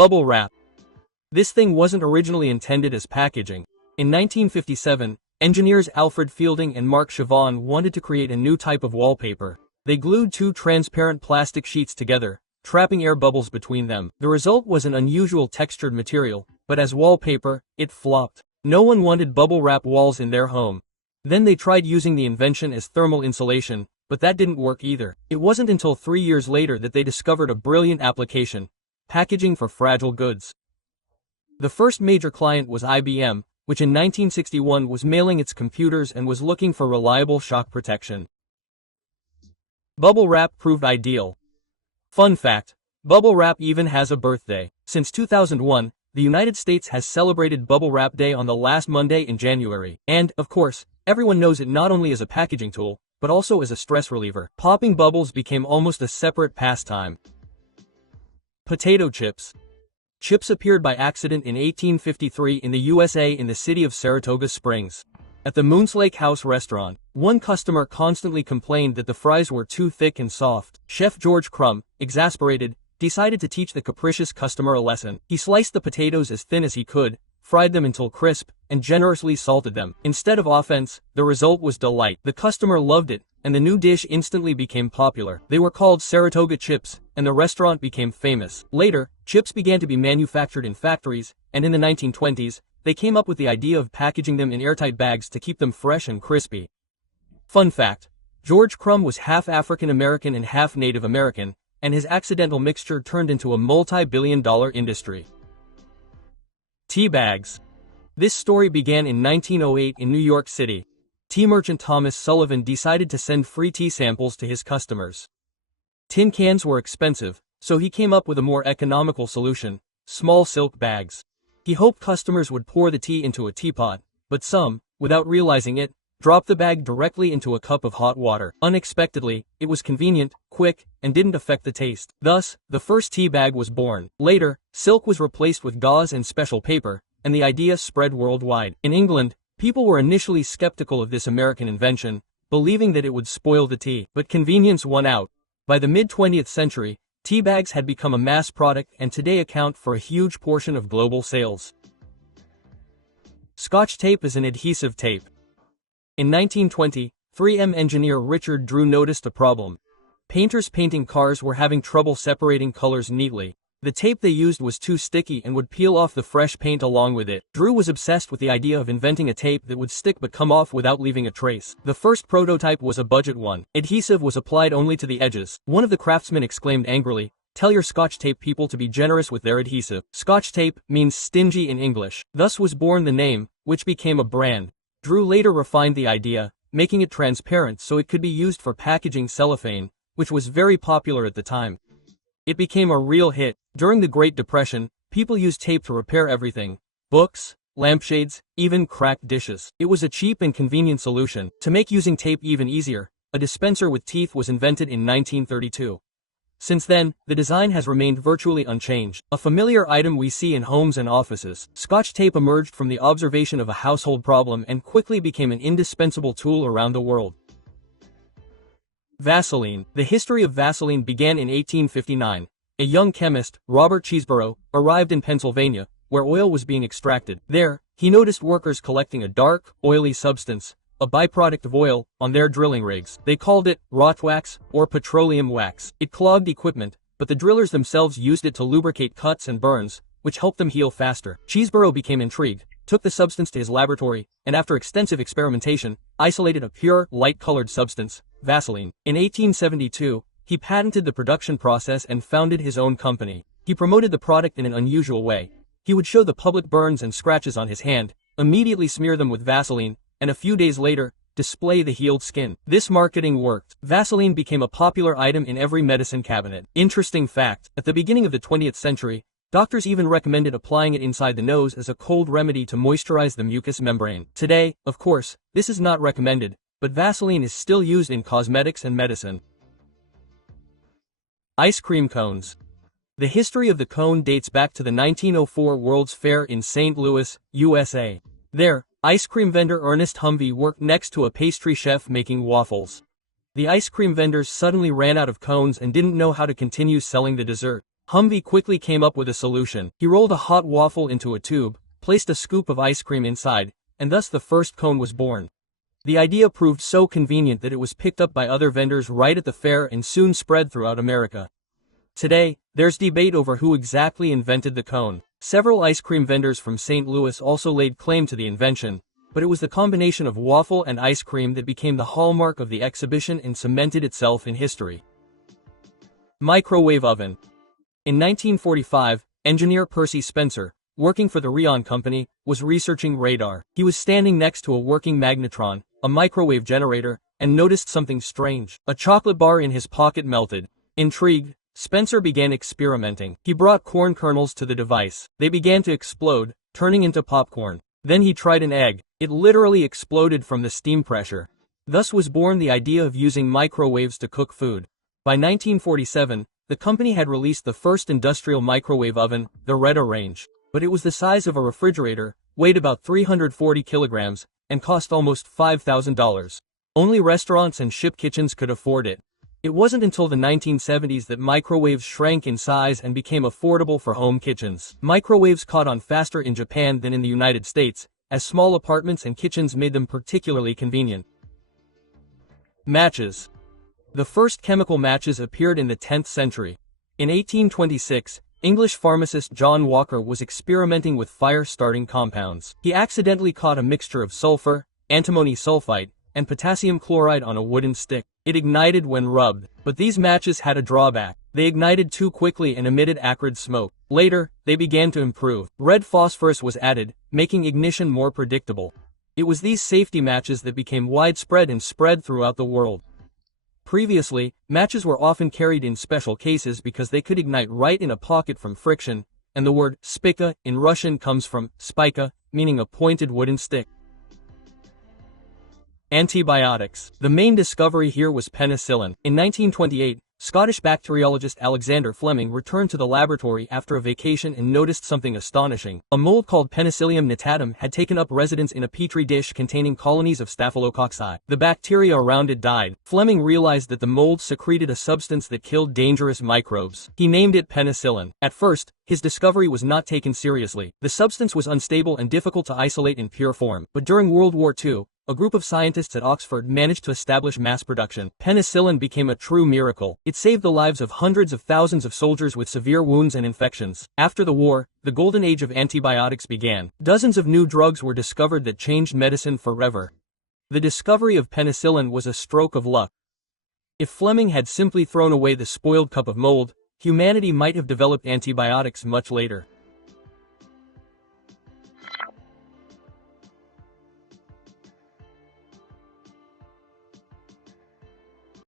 Bubble wrap. This thing wasn't originally intended as packaging. In 1957, engineers Alfred Fielding and Mark Chavon wanted to create a new type of wallpaper. They glued two transparent plastic sheets together, trapping air bubbles between them. The result was an unusual textured material, but as wallpaper, it flopped. No one wanted bubble wrap walls in their home. Then they tried using the invention as thermal insulation, but that didn't work either. It wasn't until 3 years later that they discovered a brilliant application: packaging for fragile goods. The first major client was IBM, which in 1961 was mailing its computers and was looking for reliable shock protection. Bubble wrap proved ideal. Fun fact: bubble wrap even has a birthday. Since 2001, the United States has celebrated Bubble Wrap Day on the last Monday in January. And, of course, everyone knows it not only as a packaging tool, but also as a stress reliever. Popping bubbles became almost a separate pastime. Potato chips. Chips appeared by accident in 1853 in the USA in the city of Saratoga Springs. At the Moonslake House restaurant, one customer constantly complained that the fries were too thick and soft. Chef George Crumb, exasperated, decided to teach the capricious customer a lesson. He sliced the potatoes as thin as he could, fried them until crisp, and generously salted them. Instead of offense, the result was delight. The customer loved it, and the new dish instantly became popular. They were called Saratoga chips, and the restaurant became famous. Later, chips began to be manufactured in factories, and in the 1920s, they came up with the idea of packaging them in airtight bags to keep them fresh and crispy. Fun fact: George Crumb was half African American and half Native American, and his accidental mixture turned into a multi-billion-dollar industry. Tea bags. This story began in 1908 in New York City. Tea merchant Thomas Sullivan decided to send free tea samples to his customers. Tin cans were expensive, so he came up with a more economical solution: small silk bags. He hoped customers would pour the tea into a teapot, but some, without realizing it, dropped the bag directly into a cup of hot water. Unexpectedly, it was convenient, quick, and didn't affect the taste. Thus, the first tea bag was born. Later, silk was replaced with gauze and special paper, and the idea spread worldwide. In England, people were initially skeptical of this American invention, believing that it would spoil the tea. But convenience won out. By the mid-20th century, tea bags had become a mass product and today account for a huge portion of global sales. Scotch tape is an adhesive tape. In 1920, 3M engineer Richard Drew noticed a problem. Painters painting cars were having trouble separating colors neatly. The tape they used was too sticky and would peel off the fresh paint along with it. Drew was obsessed with the idea of inventing a tape that would stick but come off without leaving a trace. The first prototype was a budget one. Adhesive was applied only to the edges. One of the craftsmen exclaimed angrily, "Tell your Scotch tape people to be generous with their adhesive." Scotch tape means stingy in English. Thus was born the name, which became a brand. Drew later refined the idea, making it transparent so it could be used for packaging cellophane, which was very popular at the time. It became a real hit. During the Great Depression, people used tape to repair everything: books, lampshades, even cracked dishes. It was a cheap and convenient solution. To make using tape even easier, a dispenser with teeth was invented in 1932. Since then, the design has remained virtually unchanged, a familiar item we see in homes and offices. Scotch tape emerged from the observation of a household problem and quickly became an indispensable tool around the world. Vaseline. The history of Vaseline began in 1859. A young chemist, Robert Cheeseborough, arrived in Pennsylvania, where oil was being extracted. There, he noticed workers collecting a dark, oily substance, a byproduct of oil, on their drilling rigs. They called it rot wax or petroleum wax. It clogged equipment, but the drillers themselves used it to lubricate cuts and burns, which helped them heal faster. Cheeseborough became intrigued, took the substance to his laboratory, and after extensive experimentation, isolated a pure, light-colored substance, Vaseline. In 1872, he patented the production process and founded his own company. He promoted the product in an unusual way. He would show the public burns and scratches on his hand, immediately smear them with Vaseline, and a few days later, display the healed skin. This marketing worked. Vaseline became a popular item in every medicine cabinet. Interesting fact: at the beginning of the 20th century, doctors even recommended applying it inside the nose as a cold remedy to moisturize the mucous membrane. Today, of course, this is not recommended, but Vaseline is still used in cosmetics and medicine. Ice cream cones. The history of the cone dates back to the 1904 World's Fair in St. Louis, USA. There, ice cream vendor Ernest Humvee worked next to a pastry chef making waffles. The ice cream vendors suddenly ran out of cones and didn't know how to continue selling the dessert. Humvee quickly came up with a solution. He rolled a hot waffle into a tube, placed a scoop of ice cream inside, and thus the first cone was born. The idea proved so convenient that it was picked up by other vendors right at the fair and soon spread throughout America. Today, there's debate over who exactly invented the cone. Several ice cream vendors from St. Louis also laid claim to the invention, but it was the combination of waffle and ice cream that became the hallmark of the exhibition and cemented itself in history. Microwave oven. In 1945, engineer Percy Spencer, working for the Rheon Company, was researching radar. He was standing next to a working magnetron, a microwave generator, and noticed something strange. A chocolate bar in his pocket melted. Intrigued, Spencer began experimenting. He brought corn kernels to the device. They began to explode, turning into popcorn. Then he tried an egg. It literally exploded from the steam pressure. Thus was born the idea of using microwaves to cook food. By 1947, the company had released the first industrial microwave oven, the Retta range. But it was the size of a refrigerator, weighed about 340 kilograms, and cost almost $5,000. Only restaurants and ship kitchens could afford it. It wasn't until the 1970s that microwaves shrank in size and became affordable for home kitchens. Microwaves caught on faster in Japan than in the United States, as small apartments and kitchens made them particularly convenient. Matches. The first chemical matches appeared in the 10th century. In 1826, English pharmacist John Walker was experimenting with fire-starting compounds. He accidentally caught a mixture of sulfur, antimony sulfite, and potassium chloride on a wooden stick. It ignited when rubbed, but these matches had a drawback. They ignited too quickly and emitted acrid smoke. Later, they began to improve. Red phosphorus was added, making ignition more predictable. It was these safety matches that became widespread and spread throughout the world. Previously, matches were often carried in special cases because they could ignite right in a pocket from friction, and the word spika in Russian comes from spika, meaning a pointed wooden stick. Antibiotics. The main discovery here was penicillin. In 1928, Scottish bacteriologist Alexander Fleming returned to the laboratory after a vacation and noticed something astonishing. A mold called Penicillium natatum had taken up residence in a petri dish containing colonies of Staphylococci. The bacteria around it died. Fleming realized that the mold secreted a substance that killed dangerous microbes. He named it penicillin. At first, his discovery was not taken seriously. The substance was unstable and difficult to isolate in pure form. But during World War II, a group of scientists at Oxford managed to establish mass production. Penicillin became a true miracle. It saved the lives of hundreds of thousands of soldiers with severe wounds and infections. After the war, the golden age of antibiotics began. Dozens of new drugs were discovered that changed medicine forever. The discovery of penicillin was a stroke of luck. If Fleming had simply thrown away the spoiled cup of mold, humanity might have developed antibiotics much later.